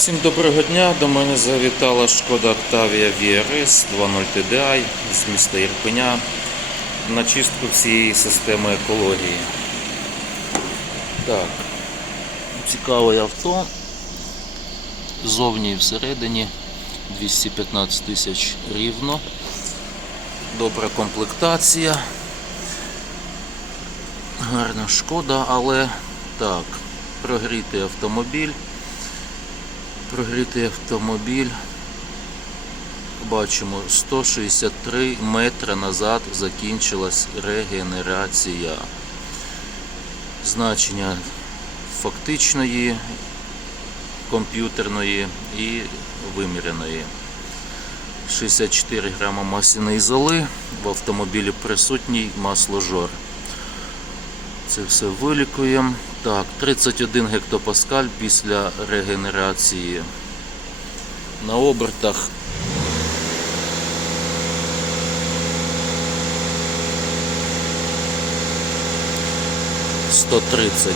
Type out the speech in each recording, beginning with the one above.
Всім доброго дня. До мене завітала шкода Octavia VRS 2.0 TDI з міста Ірпеня на чистку всієї системи екології. Так, цікаве авто. Зовні і всередині 215 тисяч рівно. Добра комплектація. Гарна шкода, але так, прогрітий автомобіль. Прогрітий автомобіль. Бачимо, 163 метри назад закінчилась регенерація. Значення фактичної, комп'ютерної і виміреної. 64 грама масляної золи, в автомобілі присутній масложор. Це все вилікуємо. Так, 31 гектопаскаль після регенерації. На обертах сто тридцять.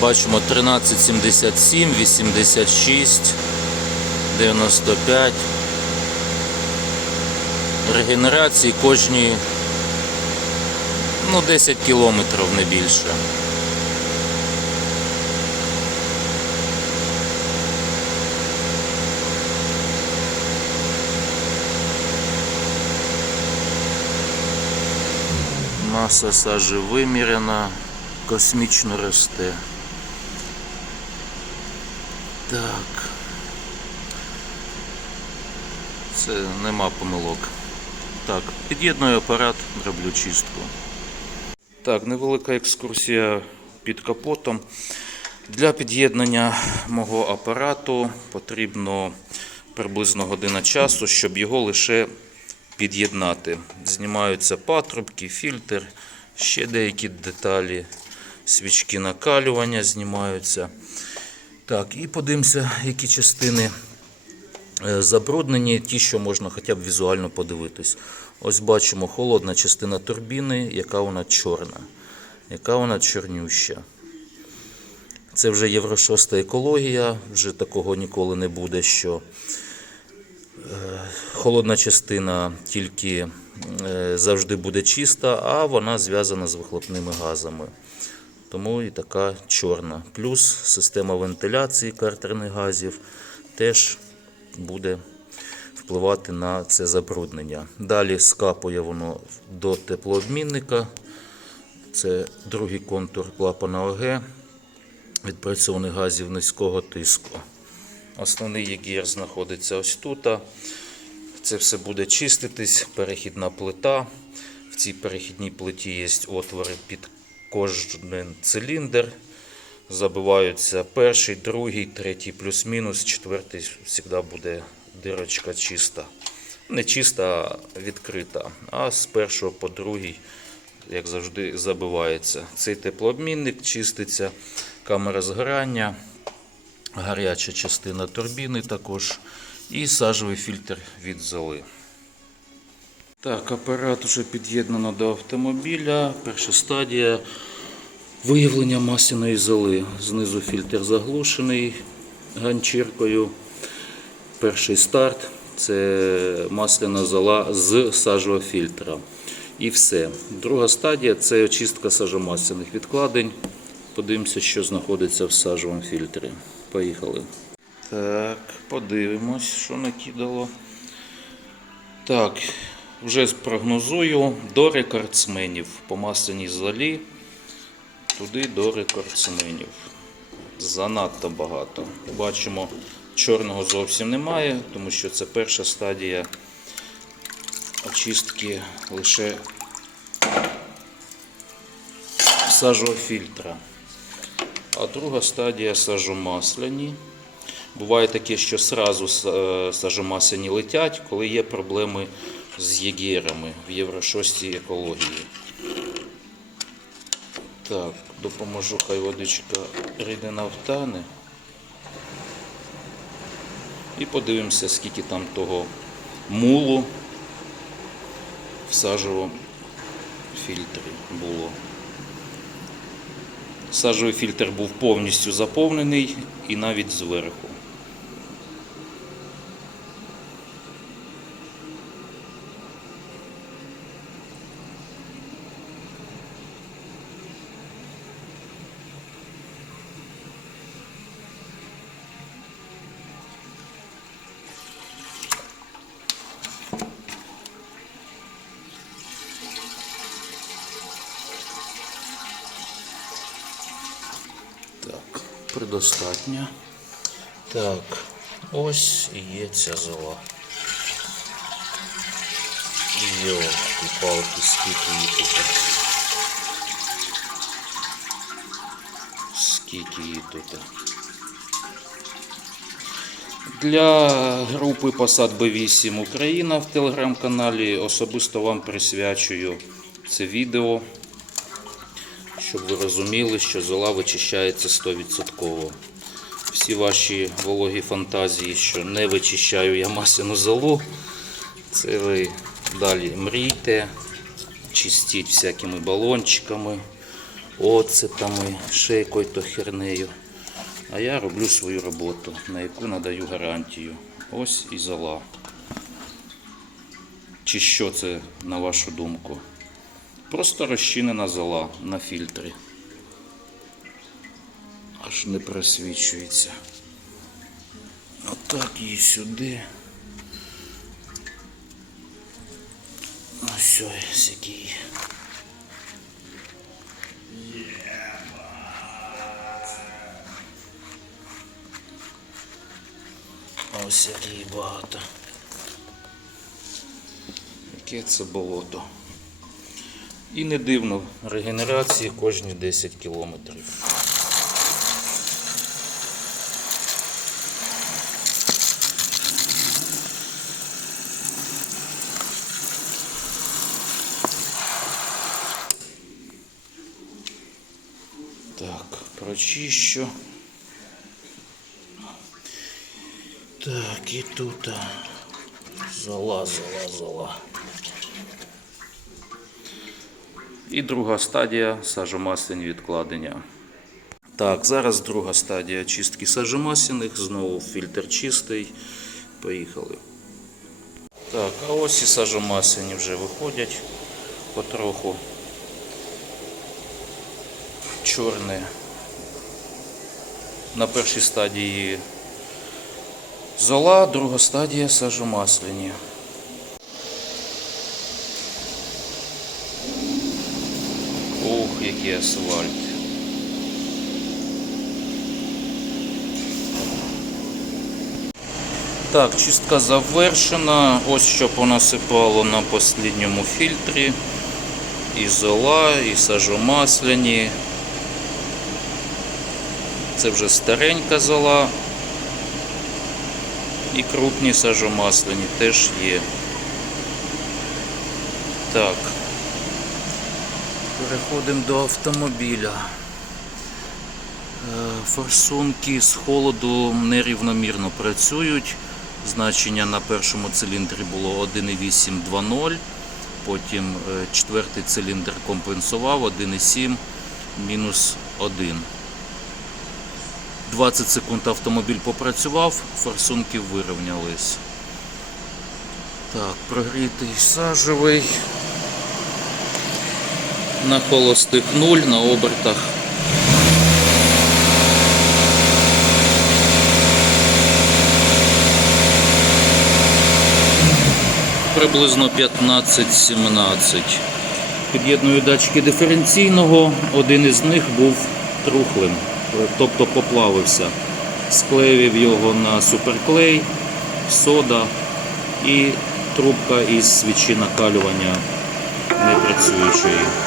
Бачимо 1377, 86, 95. Регенерації кожні ну 10 кілометрів не більше. Маса сажі виміряна, космічно росте. Так. Це нема помилок. Так, під'єдную апарат, роблю чистку. Так, невелика екскурсія під капотом. Для під'єднання мого апарату потрібно приблизно година часу, щоб його лише під'єднати. Знімаються патрубки, фільтр, ще деякі деталі, свічки накалювання знімаються. Так, і подивимося, які частини е, забруднені, ті, що можна хоча б візуально подивитись. Ось бачимо холодна частина турбіни, яка вона чорна, яка вона чорнюща. Це вже Євро 6 екологія, вже такого ніколи не буде, що е, холодна частина тільки е, завжди буде чиста, а вона зв'язана з вихлопними газами. Тому і така чорна. Плюс система вентиляції картерних газів теж буде впливати на це забруднення. Далі скапує воно до теплообмінника. Це другий контур клапана ОГ відпрацьованих газів низького тиску. Основний єгір знаходиться ось тут. Це все буде чиститись, перехідна плита. В цій перехідній плиті є отвори під кожен циліндр. Забиваються перший, другий, третій плюс-мінус, четвертий завжди буде дирочка чиста. Не чиста, а відкрита. А з першого по другий, як завжди, забивається. Цей теплообмінник чиститься, камера згорання, гаряча частина турбіни також і сажовий фільтр від золи. Так, апарат вже під'єднано до автомобіля. Перша стадія виявлення масляної золи. Знизу фільтр заглушений ганчіркою. Перший старт це масляна зола з сажового фільтра. І все. Друга стадія це очистка сажомасляних відкладень. Подивимося, що знаходиться в сажовому фільтрі. Поїхали. Так, подивимось, що накидало. Так, вже спрогнозую до рекордсменів по масляній золі. Туди до рекордсменів. Занадто багато. Бачимо, чорного зовсім немає, тому що це перша стадія очистки лише сажового фільтра. А друга стадія сажомасляні. Буває таке, що сразу е, сажомасляні летять, коли є проблеми з єгерами в Євро 6 екології. Так, допоможу, хай водичка рідина втане. І подивимося, скільки там того мулу в сажовому фільтрі було. Сажовий фільтр був повністю заповнений і навіть зверху. Так, предостатньо. Так, ось і є ця зола. Йолки палки, скільки тут. Скільки її тут. Для групи Посад Б8 Україна в телеграм-каналі особисто вам присвячую це відео щоб ви розуміли, що зола вичищається 100%. Всі ваші вологі фантазії, що не вичищаю я масляну золу, це ви далі мрійте, чистіть всякими балончиками, оцетами, ще якою-то хернею. А я роблю свою роботу, на яку надаю гарантію. Ось і зола. Чи що це, на вашу думку? Просто розчинена зола на фільтрі. Аж не просвічується. Отак її сюди. Ось ось який. Ось який багато. Яке це болото. І не дивно, регенерації кожні 10 кілометрів. Так, прочищу. Так, і тут а, зола, зола, зола. І друга стадія сажомасляні відкладення. Так, зараз друга стадія чистки сажомасляних. Знову фільтр чистий. Поїхали. Так, а ось і сажомасляні вже виходять потроху. Чорне. На першій стадії зола, друга стадія сажомасляні. Який асфальт. Так, чистка завершена. Ось що понасипало на останньому фільтрі. І зола, і сажомасляні. Це вже старенька зола. І крупні сажомасляні теж є. Так. Переходимо до автомобіля. Е, Форсунки з холоду нерівномірно працюють. Значення на першому циліндрі було 1,820, потім е, четвертий циліндр компенсував 1,7 мінус 1. 20 секунд автомобіль попрацював, форсунки вирівнялись. Так, прогрітий сажевий на холостих 0 на обертах. Приблизно 15-17. Під'єдную датчики диференційного, один із них був трухлим, тобто поплавився. Склеїв його на суперклей, сода і трубка із свічі накалювання непрацюючої.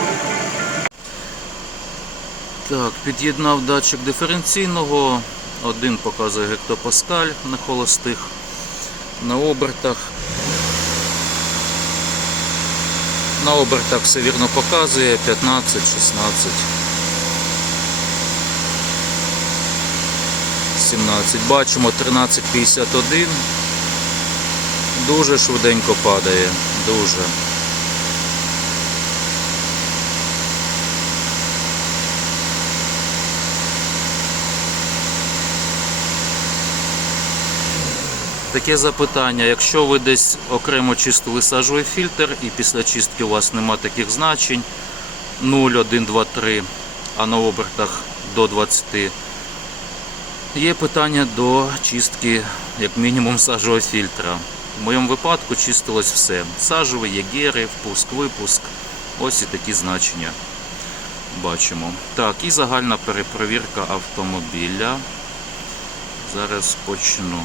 Так, під'єднав датчик диференційного. Один показує гектопаскаль на холостих, на обертах. На обертах все вірно показує 15, 16, 17. Бачимо 13,51. Дуже швиденько падає. Дуже. Таке запитання. Якщо ви десь окремо чистили сажовий фільтр і після чистки у вас нема таких значень 0, 1, 2, 3, а на обертах до 20, є питання до чистки, як мінімум, сажового фільтра. В моєму випадку чистилось все. Сажовий, єгери, впуск, випуск. Ось і такі значення бачимо. Так, і загальна перепровірка автомобіля. Зараз почну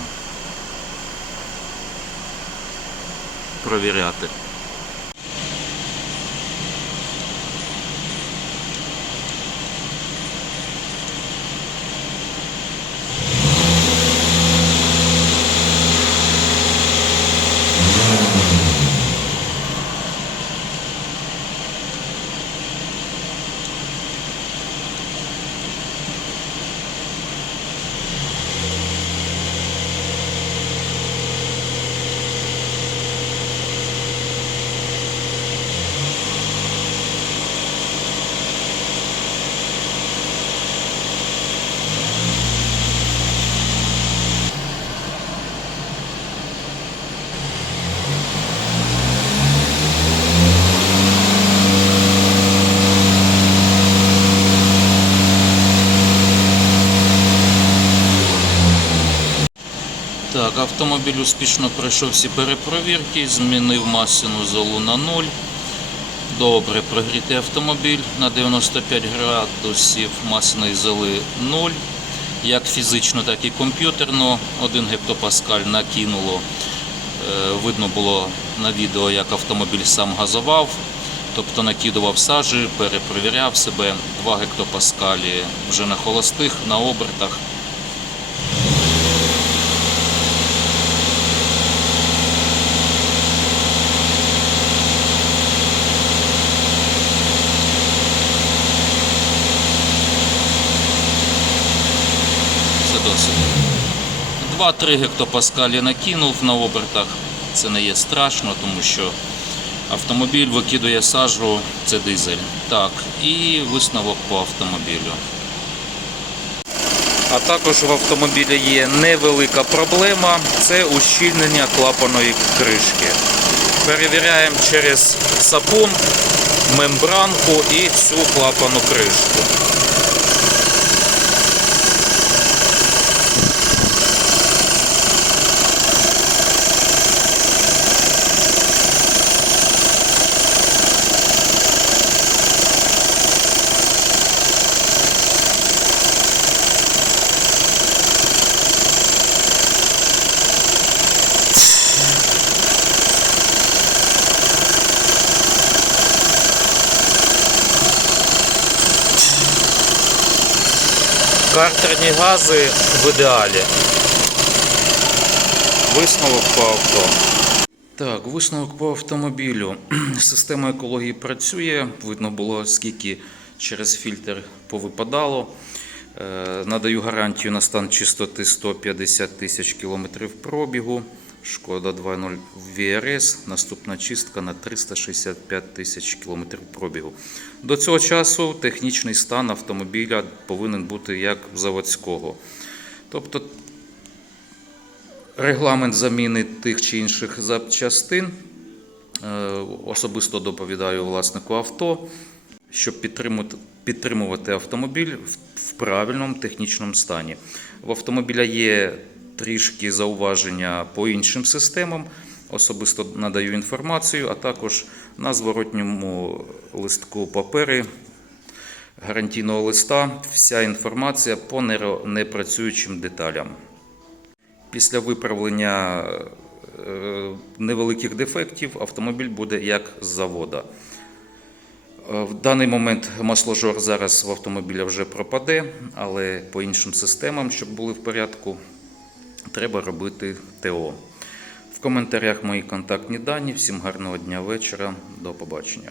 провіряти. Так, автомобіль успішно пройшов всі перепровірки, змінив масляну золу на 0. Добре, прогрітий автомобіль на 95 градусів масляної золи 0. Як фізично, так і комп'ютерно. 1 гектопаскаль накинуло. Е, Видно було на відео, як автомобіль сам газував, тобто накидував сажі, перепровіряв себе 2 гектопаскалі вже на холостих, на обертах. Це досить. 2-3 гектопаскалі накинув на обертах. Це не є страшно, тому що автомобіль викидує сажу, це дизель. Так, і висновок по автомобілю. А також в автомобілі є невелика проблема це ущільнення клапаної кришки. Перевіряємо через сапун, мембранку і цю клапану кришку. Картерні гази в ідеалі. Висновок по авто. Так, висновок по автомобілю. Система екології працює. Видно було, скільки через фільтр повипадало. Е, Надаю гарантію на стан чистоти 150 тисяч кілометрів пробігу. Шкода 2.0 VRS. Наступна чистка на 365 тисяч кілометрів пробігу. До цього часу технічний стан автомобіля повинен бути як заводського. Тобто регламент заміни тих чи інших запчастин. Е, Особисто доповідаю власнику авто, щоб підтримувати, автомобіль в правильному технічному стані. В автомобіля є трішки зауваження по іншим системам. Особисто надаю інформацію, а також на зворотньому листку папери гарантійного листа вся інформація по непрацюючим деталям. Після виправлення е, невеликих дефектів автомобіль буде як з завода. Е, В даний момент масложор зараз в автомобіля вже пропаде, але по іншим системам, щоб були в порядку, треба робити ТО. В коментарях мої контактні дані. Всім гарного дня вечора. До побачення.